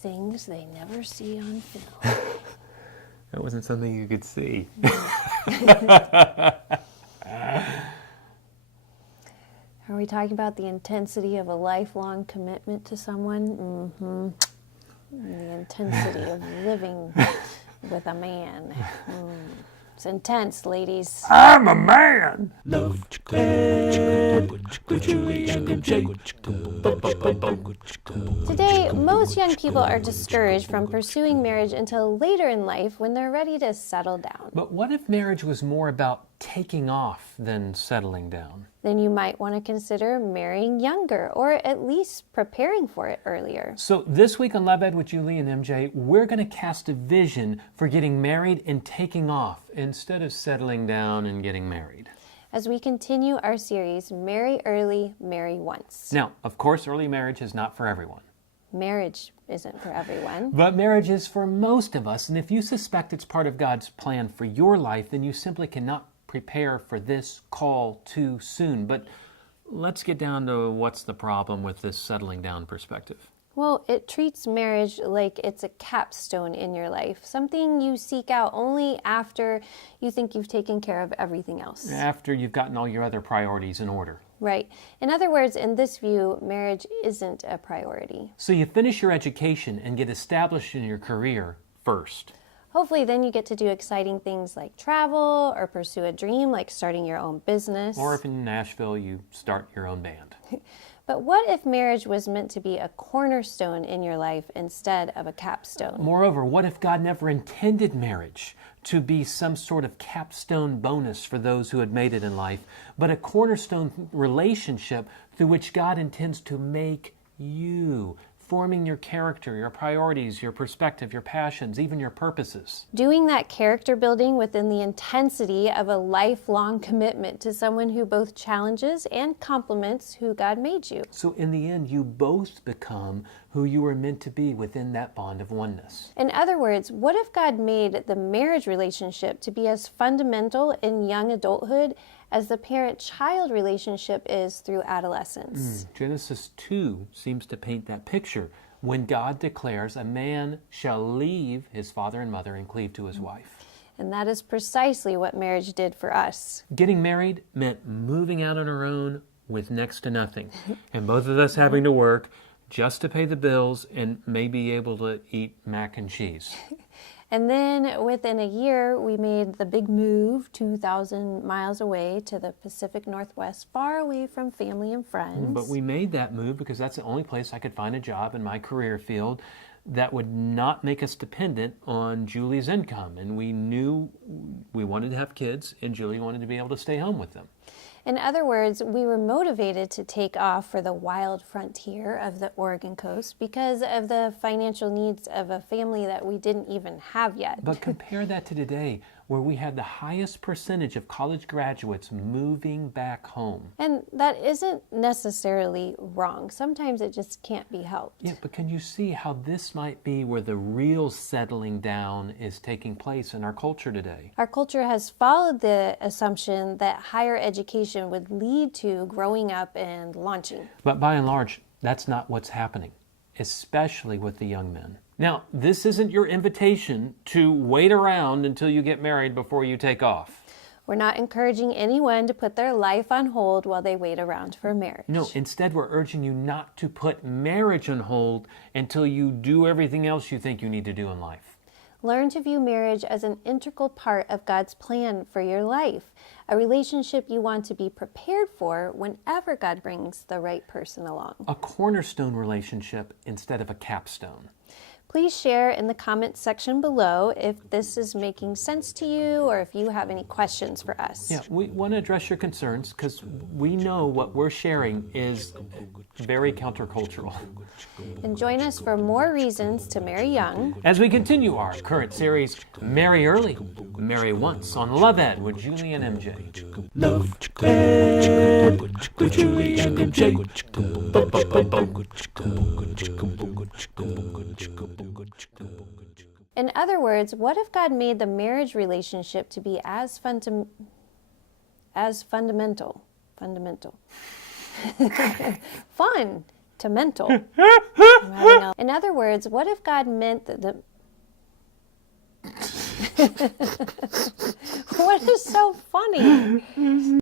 things they never see on film. That wasn't something you could see. Are we talking about the intensity of a lifelong commitment to someone? Mm-hmm. The intensity of living with a man. It's intense, ladies. I'm a man! Love with Julie and MJ. Today, most young people are discouraged from pursuing marriage until later in life when they're ready to settle down. But what if marriage was more about taking off than settling down? Then you might want to consider marrying younger, or at least preparing for it earlier. So this week on Love Ed with Julie and MJ, we're going to cast a vision for getting married and taking off instead of settling down and getting married. As we continue our series, Marry Early, Marry Once. Now, of course, early marriage is not for everyone. Marriage isn't for everyone. But marriage is for most of us, and if you suspect it's part of God's plan for your life, then you simply cannot prepare for this call too soon. But let's get down to what's the problem with this settling down perspective. Well, it treats marriage like it's a capstone in your life, something you seek out only after you think you've taken care of everything else. After you've gotten all your other priorities in order. Right. In other words, in this view, marriage isn't a priority. So you finish your education and get established in your career first. Hopefully then you get to do exciting things like travel or pursue a dream like starting your own business. Or if in Nashville you start your own band. But what if marriage was meant to be a cornerstone in your life instead of a capstone? Moreover, what if God never intended marriage to be some sort of capstone bonus for those who had made it in life, but a cornerstone relationship through which God intends to make you, forming your character, your priorities, your perspective, your passions, even your purposes. Doing that character building within the intensity of a lifelong commitment to someone who both challenges and complements who God made you. So in the end, you both become who you were meant to be within that bond of oneness. In other words, what if God made the marriage relationship to be as fundamental in young adulthood as the parent-child relationship is through adolescence? Genesis 2 seems to paint that picture when God declares a man shall leave his father and mother and cleave to his wife. And that is precisely what marriage did for us. Getting married meant moving out on our own with next to nothing, and both of us having to work just to pay the bills and maybe able to eat mac and cheese. And then within a year, we made the big move 2,000 miles away to the Pacific Northwest, far away from family and friends. But we made that move because that's the only place I could find a job in my career field that would not make us dependent on Julie's income. And we knew we wanted to have kids, and Julie wanted to be able to stay home with them. In other words, we were motivated to take off for the wild frontier of the Oregon coast because of the financial needs of a family that we didn't even have yet. But compare that to today, where we had the highest percentage of college graduates moving back home. And that isn't necessarily wrong. Sometimes it just can't be helped. Yeah, but can you see how this might be where the real settling down is taking place in our culture today? Our culture has followed the assumption that higher education would lead to growing up and launching. But by and large, that's not what's happening, especially with the young men. Now, this isn't your invitation to wait around until you get married before you take off. We're not encouraging anyone to put their life on hold while they wait around for marriage. No, instead we're urging you not to put marriage on hold until you do everything else you think you need to do in life. Learn to view marriage as an integral part of God's plan for your life, a relationship you want to be prepared for whenever God brings the right person along. A cornerstone relationship instead of a capstone. Please share in the comments section below if this is making sense to you or if you have any questions for us. Yeah, we want to address your concerns because we know what we're sharing is very countercultural. And join us for more reasons to marry young As we continue our current series, Marry Early, Marry Once on Love Ed with Julie and MJ. Love Ed with Julie and MJ. In other words, what if God made the marriage relationship to be as fundamental? Fun. to mental. In other words, what if God meant that the... What is so funny?